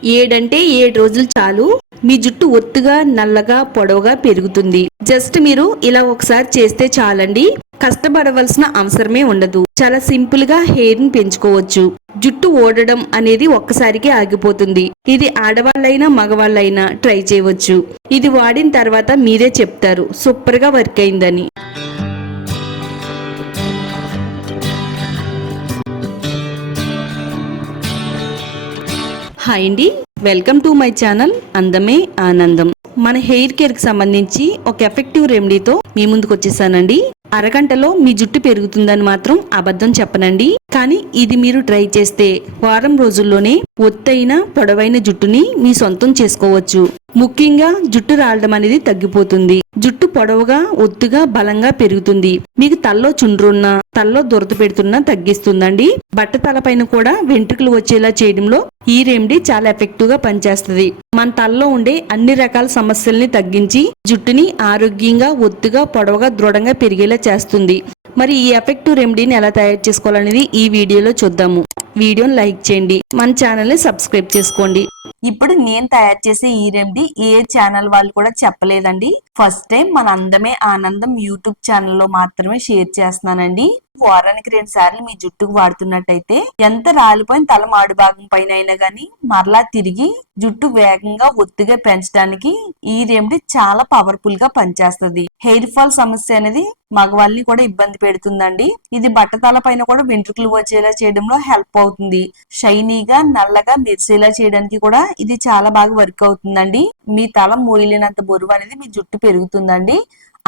ఏడంటే 7 రోజులు చాలు మీ జుట్టు ఒత్తుగా నల్లగా పొడవుగా పెరుగుతుంది. జస్ట్ మీరు ఇలా ఒకసారి చేస్తే చాలండి. కష్టపడవలసిన అవసరమే ఉండదు. చాలా సింపుల్ గా హెయిర్ ని పెంచుకోవచ్చు. జుట్టు ఓడడం అనేది ఒక్కసారికి ఆగిపోతుంది. ఇది ఆడవాళ్ళైనా మగవాళ్ళైనా ట్రై చేయవచ్చు. ఇది వాడిన తర్వాత మీరే చెప్తారు సూపర్ గా వర్క్ అయిందని. హాయ్ అండి, వెల్కమ్ టు మై ఛానల్ అందమే ఆనందం. మన హెయిర్ కేర్ కి సంబంధించి ఒక ఎఫెక్టివ్ రెమెడీతో మీ ముందుకు వచ్చేసానండి. అరగంటలో మీ జుట్టు పెరుగుతుందని మాత్రం అబద్ధం చెప్పనండి. కానీ ఇది మీరు ట్రై చేస్తే వారం రోజుల్లోనే ఒత్తైన పొడవైన జుట్టుని మీ సొంతం చేసుకోవచ్చు. ముఖ్యంగా జుట్టు రాలడం అనేది తగ్గిపోతుంది. జుట్టు పొడవుగా ఒత్తుగా బలంగా పెరుగుతుంది. మీకు తల్లో చుండ్రున్నా తల్లో దురద పెడుతున్నా తగ్గిస్తుందండి. బట్టతల కూడా వెంట్రుకలు వచ్చేలా చేయడంలో ఈ రెమెడీ చాలా ఎఫెక్టివ్ గా పనిచేస్తుంది. మన తల్లో ఉండే అన్ని రకాల సమస్యల్ని తగ్గించి జుట్టుని ఆరోగ్యంగా ఒత్తుగా పొడవుగా దృఢంగా పెరిగేలా చేస్తుంది. మరి ఈ ఎఫెక్టివ్ రెమెడీని ఎలా తయారు చేసుకోవాలనేది ఈ వీడియోలో చూద్దాము. వీడియోని లైక్ చేయండి, మన ఛానల్ ని సబ్స్క్రైబ్ చేసుకోండి. ఇప్పుడు నేను తయారు చేసే ఈ రెమెడీ ఏ ఛానల్ వాళ్ళు కూడా చెప్పలేదండి. ఫస్ట్ టైం మన అందమే ఆనందం యూట్యూబ్ ఛానల్లో మాత్రమే షేర్ చేస్తున్నానండి. వారానికి 2 సార్లు మీ జుట్టుకు వాడుతున్నట్టయితే ఎంత రాలిపోయిన తల మాడు భాగం పైన అయినా గానీ మరలా తిరిగి జుట్టు వేగంగా ఒత్తుగా పెంచడానికి ఈ రెమెడీ చాలా పవర్ఫుల్ గా పనిచేస్తుంది. హెయిర్ ఫాల్ సమస్య అనేది మగవాళ్ళని కూడా ఇబ్బంది పెడుతుందండి. ఇది బట్టతల పైన కూడా వెంట్రుకలు వచ్చేలా చేయడంలో హెల్ప్ అవుతుంది. షైనీగా నల్లగా మెరిసేలా చేయడానికి కూడా ఇది చాలా బాగా వర్క్ అవుతుందండి. మీ తల మోయలేనంత బరువు అనేది మీ జుట్టు పెరుగుతుందండి.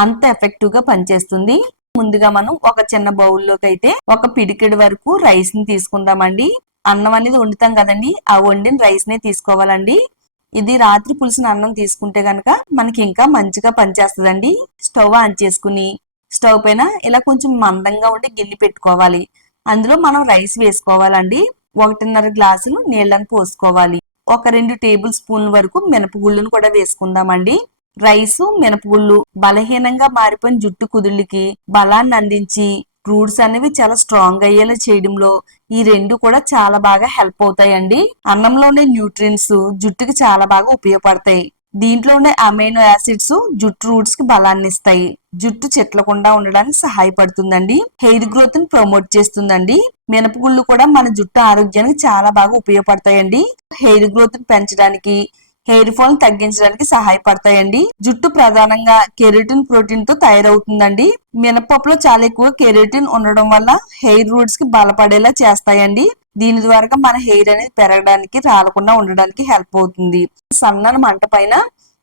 అంత ఎఫెక్టివ్ గా పనిచేస్తుంది. ముందుగా మనం ఒక చిన్న బౌల్లోకి అయితే ఒక పిడికెడు వరకు రైస్ ని తీసుకుందామండి. అన్నం అనేది వండుతాం కదండి, ఆ వండిన రైస్ నే తీసుకోవాలండి. ఇది రాత్రి పులిసిన అన్నం తీసుకుంటే గనక మనకి ఇంకా మంచిగా పనిచేస్తుందండి. స్టవ్ ఆన్ చేసుకుని స్టవ్ పైన ఇలా కొంచెం మందంగా ఉండి గిన్నె పెట్టుకోవాలి. అందులో మనం రైస్ వేసుకోవాలండి. 1.5 గ్లాసులు నీళ్ళని పోసుకోవాలి. ఒక 2 టేబుల్ స్పూన్ల వరకు మినపగుళ్ళను కూడా వేసుకుందామండి. రైసు మినపగుళ్ళు బలహీనంగా మారిపోయిన జుట్టు కుదుళ్ళకి బలాన్ని అందించి రూట్స్ అనేవి చాలా స్ట్రాంగ్ అయ్యేలా చేయడంలో ఈ 2 కూడా చాలా బాగా హెల్ప్ అవుతాయండి. అన్నంలో ఉండే న్యూట్రియన్స్ జుట్టుకి చాలా బాగా ఉపయోగపడతాయి. దీంట్లో ఉండే అమైనో యాసిడ్స్ జుట్టు రూట్స్ కి బలాన్ని ఇస్తాయి. జుట్టు చెట్లకుండా ఉండడానికి సహాయపడుతుందండి. హెయిర్ గ్రోత్ ని ప్రమోట్ చేస్తుందండి. మినపగుళ్ళు కూడా మన జుట్టు ఆరోగ్యానికి చాలా బాగా ఉపయోగపడతాయండి. హెయిర్ గ్రోత్ ని పెంచడానికి హెయిర్ ఫాల్ తగ్గించడానికి సహాయపడతాయండి. జుట్టు ప్రధానంగా కెరటిన్ ప్రోటీన్ తో తయారవుతుందండి. మినపప్పులో చాలా ఎక్కువ కెరటిన్ ఉండడం వల్ల హెయిర్ రూట్స్ కి బలపడేలా చేస్తాయండి. దీని ద్వారా మన హెయిర్ అనేది పెరగడానికి రాలకుండా ఉండడానికి హెల్ప్ అవుతుంది. సన్నని మంట పైన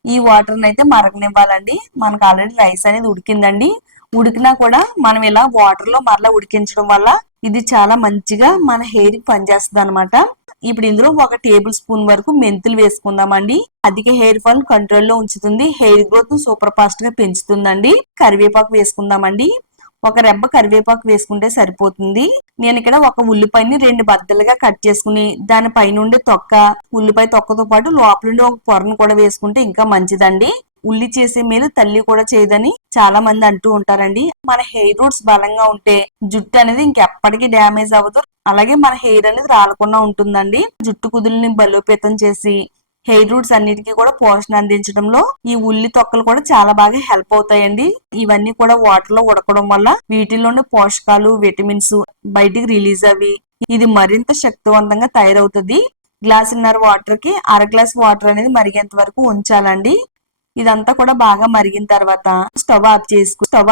ఈ వాటర్ అయితే మరగనివ్వాలండి. మనకు ఆల్రెడీ రైస్ అనేది ఉడికిందండి. ఉడికినా కూడా మనం ఇలా వాటర్ లో మరలా ఉడికించడం వల్ల ఇది చాలా మంచిగా మన హెయిర్ కి పనిచేస్తుంది అనమాట. ఇప్పుడు ఇందులో 1 టేబుల్ స్పూన్ వరకు మెంతులు వేసుకుందామండి. అధిక హెయిర్ ఫాల్ కంట్రోల్లో ఉంచుతుంది. హెయిర్ గ్రోత్ సూపర్ ఫాస్ట్ గా పెంచుతుందండి. కరివేపాకు వేసుకుందామండి. ఒక రెబ్బ కరివేపాకు వేసుకుంటే సరిపోతుంది. నేను ఇక్కడ ఒక ఉల్లిపాయని 2 బద్దలుగా కట్ చేసుకుని దాని పైనుండి తొక్క, ఉల్లిపాయ తొక్కతో పాటు లోపల నుండి ఒక పొరను కూడా వేసుకుంటే ఇంకా మంచిదండి. ఉల్లి చేసే మేలు తల్లి కూడా చేయదని చాలా మంది అంటూ ఉంటారండి. మన హెయిర్ రూట్స్ బలంగా ఉంటే జుట్టు అనేది ఇంకెప్పటికీ డ్యామేజ్ అవ్వదు. అలాగే మన హెయిర్ అనేది రాలకుండా ఉంటుందండి. జుట్టు కుదుల్ని బలోపేతం చేసి హెయిర్ రూట్స్ అన్నిటికీ కూడా పోషణ అందించడంలో ఈ ఉల్లి తొక్కలు కూడా చాలా బాగా హెల్ప్ అవుతాయండి. ఇవన్నీ కూడా వాటర్ లో ఉడకడం వల్ల వీటిలోని పోషకాలు విటమిన్స్ బయటికి రిలీజ్ అవి ఇది మరింత శక్తివంతంగా తయారవుతుంది. గ్లాసున్నర వాటర్ కి 1/2 గ్లాస్ వాటర్ అనేది మరిగేంత వరకు ఉంచాలండి. ఇదంతా కూడా బాగా మరిగిన తర్వాత స్టవ్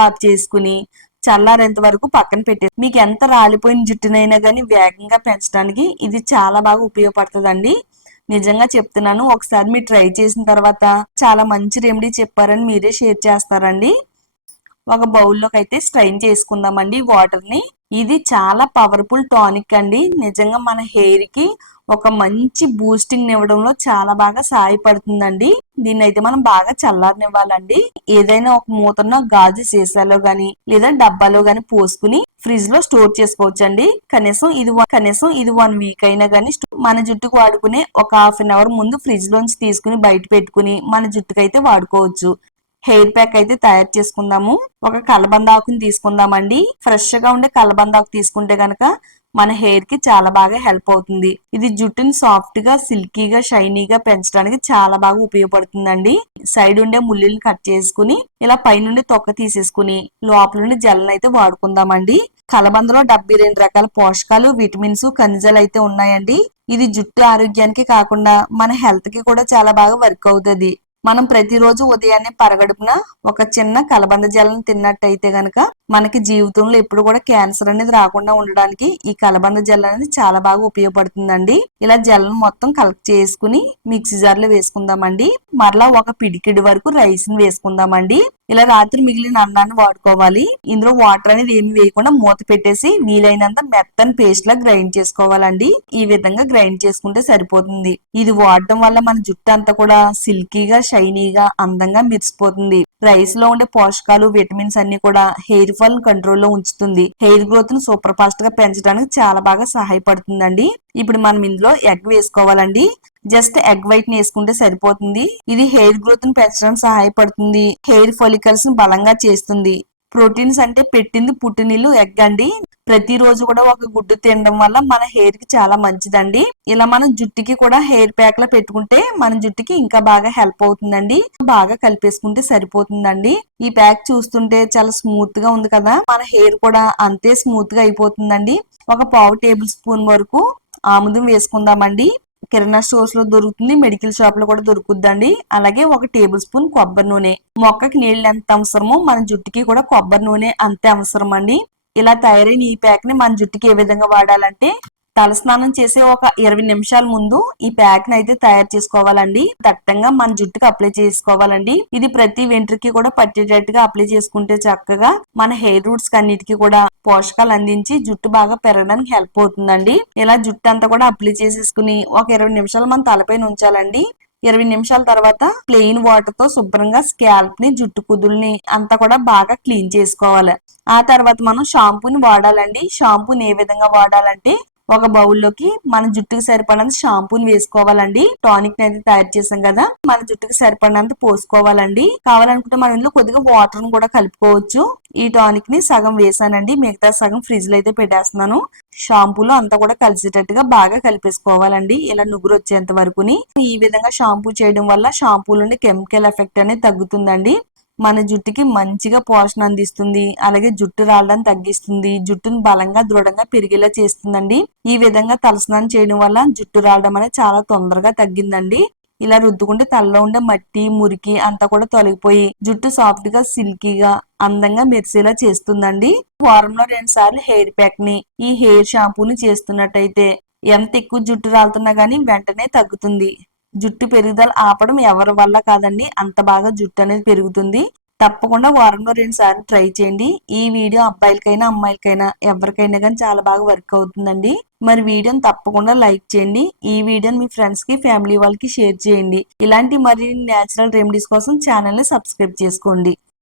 ఆఫ్ చేసుకుని చల్లారేంత వరకు పక్కన పెట్టేసి మీకు ఎంత రాలిపోయిన జుట్టునైనా గానీ వేగంగా పెంచడానికి ఇది చాలా బాగా ఉపయోగపడుతుందండి. నిజంగా చెప్తున్నాను, ఒకసారి మీరు ట్రై చేసిన తర్వాత చాలా మంచి రెమెడీ చెప్పారని మీరే షేర్ చేస్తారండి. ఒక బౌల్లోకి అయితే స్ట్రైన్ చేసుకుందామండి వాటర్ ని. ఇది చాలా పవర్ఫుల్ టానిక్ అండి. నిజంగా మన హెయిర్ కి ఒక మంచి బూస్టింగ్ ఇవ్వడంలో చాలా బాగా సహాయపడుతుందండి. దీన్ని అయితే మనం బాగా చల్లారనివ్వాలండి. ఏదైనా ఒక మూతన్న గాజు సీసాలో గాని లేదా డబ్బాలో గాని పోసుకుని ఫ్రిడ్జ్ లో స్టోర్ చేసుకోవచ్చండి. కనీసం ఇది 1 వీక్ అయినా గానీ మన జుట్టుకు వాడుకునే ఒక హాఫ్ అన్ అవర్ ముందు ఫ్రిడ్జ్ లోంచి తీసుకుని బయట పెట్టుకుని మన జుట్టుకైతే వాడుకోవచ్చు. హెయిర్ ప్యాక్ అయితే తయారు చేసుకుందాము. ఒక కలబంద ఆకుని తీసుకుందామండి. ఫ్రెష్ గా ఉండే కలబంద ఆకు తీసుకుంటే గనక మన హెయిర్ కి చాలా బాగా హెల్ప్ అవుతుంది. ఇది జుట్టుని సాఫ్ట్ గా, సిల్కీగా, షైనీగా పెంచడానికి చాలా బాగా ఉపయోగపడుతుందండి. సైడ్ ఉండే ముళ్ళుని కట్ చేసుకుని ఇలా పైనుండి తొక్క తీసేసుకుని లోపల నుండి జెల్ అయితే వాడుకుందామండి. కలబందలో 72 రకాల పోషకాలు, విటమిన్స్, ఖనిజాలు అయితే ఉన్నాయండి. ఇది జుట్టు ఆరోగ్యానికి కాకుండా మన హెల్త్ కి కూడా చాలా బాగా వర్క్ అవుతుంది. మనం ప్రతిరోజు ఉదయాన్నే పరగడుపున ఒక చిన్న కలబంద జల్లను తిన్నట్టయితే గనక మనకి జీవితంలో ఎప్పుడు కూడా క్యాన్సర్ అనేది రాకుండా ఉండడానికి ఈ కలబంద జెల్ అనేది చాలా బాగా ఉపయోగపడుతుందండి. ఇలా జెల్ను మొత్తం కలెక్ట్ చేసుకుని మిక్సీ జార్లో వేసుకుందామండి. మరలా ఒక పిడికిడి వరకు రైస్ ని వేసుకుందామండి. ఇలా రాత్రి మిగిలిన అన్నాన్ని వాడుకోవాలి. ఇందులో వాటర్ అనేది ఏమి వేయకుండా మూత పెట్టేసి వీలైనంత మెత్తని పేస్ట్ లా గ్రైండ్ చేసుకోవాలండి. ఈ విధంగా గ్రైండ్ చేసుకుంటే సరిపోతుంది. ఇది వాడటం వల్ల మన జుట్టు అంతా కూడా సిల్కీగా, షైనీగా, అందంగా మెరిసిపోతుంది. రైస్ లో ఉండే పోషకాలు, విటమిన్స్ అన్ని కూడా హెయిర్ ఫాల్ కంట్రోల్ లో ఉంచుతుంది. హెయిర్ గ్రోత్ ను సూపర్ ఫాస్ట్ గా పెంచడానికి చాలా బాగా సహాయపడుతుందండి. ఇప్పుడు మనం ఇందులో ఎగ్ వేసుకోవాలండి. జస్ట్ ఎగ్ వైట్ ని వేసుకుంటే సరిపోతుంది. ఇది హెయిర్ గ్రోత్ ను పెంచడానికి సహాయపడుతుంది. హెయిర్ ఫాలికల్స్ ని బలంగా చేస్తుంది. ప్రోటీన్స్ అంటే పెట్టింది పుట్టినీళ్ళు ఎగ్ అండి. ప్రతిరోజు కూడా ఒక గుడ్డు తినడం వల్ల మన హెయిర్ కి చాలా మంచిదండి. ఇలా మనం జుట్టుకి కూడా హెయిర్ ప్యాక్ లా పెట్టుకుంటే మన జుట్టుకి ఇంకా బాగా హెల్ప్ అవుతుందండి. బాగా కలిపేసుకుంటే సరిపోతుందండి. ఈ ప్యాక్ చూస్తుంటే చాలా స్మూత్ గా ఉంది కదా, మన హెయిర్ కూడా అంతే స్మూత్ గా అయిపోతుందండి. ఒక పావు టేబుల్ స్పూన్ వరకు ఆముదం వేసుకుందామండి. కిరాణా స్టోర్స్ లో దొరుకుతుంది, మెడికల్ షాప్ లో కూడా దొరుకుద్దండి. అలాగే ఒక టేబుల్ స్పూన్ కొబ్బరి నూనె. మొక్కకి నీళ్ళు ఎంత అవసరమో మన జుట్టుకి కూడా కొబ్బరి నూనె అంతే అవసరం అండి. ఇలా తయారైన ఈ ప్యాక్ ని మన జుట్టుకి ఏ విధంగా వాడాలంటే, తలస్నానం చేసే ఒక 20 నిమిషాల ముందు ఈ ప్యాక్ ని అయితే తయారు చేసుకోవాలండి. దట్టంగా మన జుట్టుకి అప్లై చేసుకోవాలండి. ఇది ప్రతి వెంట్రుకి కూడా పట్టేటట్టుగా అప్లై చేసుకుంటే చక్కగా మన హెయిర్ రూట్స్ అన్నిటికీ కూడా పోషకాలు అందించి జుట్టు బాగా పెరగడానికి హెల్ప్ అవుతుందండి. ఇలా జుట్టు అంతా కూడా అప్లై చేసేసుకుని ఒక 20 నిమిషాలు మన తలపైన ఉంచాలండి. 20 నిమిషాల తర్వాత ప్లెయిన్ వాటర్ తో శుభ్రంగా స్కాల్ప్ ని, జుట్టు కుదుల్ని అంతా కూడా బాగా క్లీన్ చేసుకోవాలి. ఆ తర్వాత మనం షాంపూని వాడాలండి. షాంపూని ఏ విధంగా వాడాలంటే, ఒక బౌల్లోకి మన జుట్టుకి సరిపడినంత షాంపూని వేసుకోవాలండి. టానిక్ ని అయితే తయారు చేసాం కదా, మన జుట్టుకి సరిపడినంత పోసుకోవాలండి. కావాలనుకుంటే మనం ఇందులో కొద్దిగా వాటర్ ని కూడా కలుపుకోవచ్చు. ఈ టానిక్ ని సగం వేసానండి, మిగతా సగం ఫ్రిడ్జ్ లో అయితే పెట్టేస్తున్నాను. షాంపూలో అంతా కూడా కలిసేటట్టుగా బాగా కలిపేసుకోవాలండి, ఇలా నుగురు వచ్చేంత వరకుని. ఈ విధంగా షాంపూ చేయడం వల్ల షాంపూలోని కెమికల్ ఎఫెక్ట్ అనేది తగ్గుతుందండి. మన జుట్టుకి మంచిగా పోషణ అందిస్తుంది. అలాగే జుట్టు రాలడాన్ని తగ్గిస్తుంది. జుట్టును బలంగా, దృఢంగా పెరిగేలా చేస్తుందండి. ఈ విధంగా తలస్నానం చేయడం వల్ల జుట్టు రాలడం అనేది చాలా తొందరగా తగ్గిందండి. ఇలా రుద్దుకుంటే తలలో ఉండే మట్టి, మురికి అంతా కూడా తొలగిపోయి జుట్టు సాఫ్ట్ గా, సిల్కీగా, అందంగా మెరిసేలా చేస్తుందండి. వారంలో 2 సార్లు హెయిర్ ప్యాక్ ని, ఈ హెయిర్ షాంపూని చేస్తున్నట్టయితే ఎంత ఎక్కువ జుట్టు రాలుతున్నా గానీ వెంటనే తగ్గుతుంది. జుట్టు పెరుగుదల ఆపడం ఎవరి వల్ల కాదండి, అంత బాగా జుట్టు అనేది పెరుగుతుంది. తప్పకుండా వారంలో 2 సార్లు ట్రై చేయండి. ఈ వీడియో అబ్బాయిలకైనా అమ్మాయిలకైనా ఎవరికైనా కానీ చాలా బాగా వర్క్ అవుతుందండి. మరి వీడియోని తప్పకుండా లైక్ చేయండి. ఈ వీడియోని మీ ఫ్రెండ్స్ కి, ఫ్యామిలీ వాళ్ళకి షేర్ చేయండి. ఇలాంటి మరిన్ని న్యాచురల్ రెమెడీస్ కోసం ఛానల్ ని సబ్స్క్రైబ్ చేసుకోండి.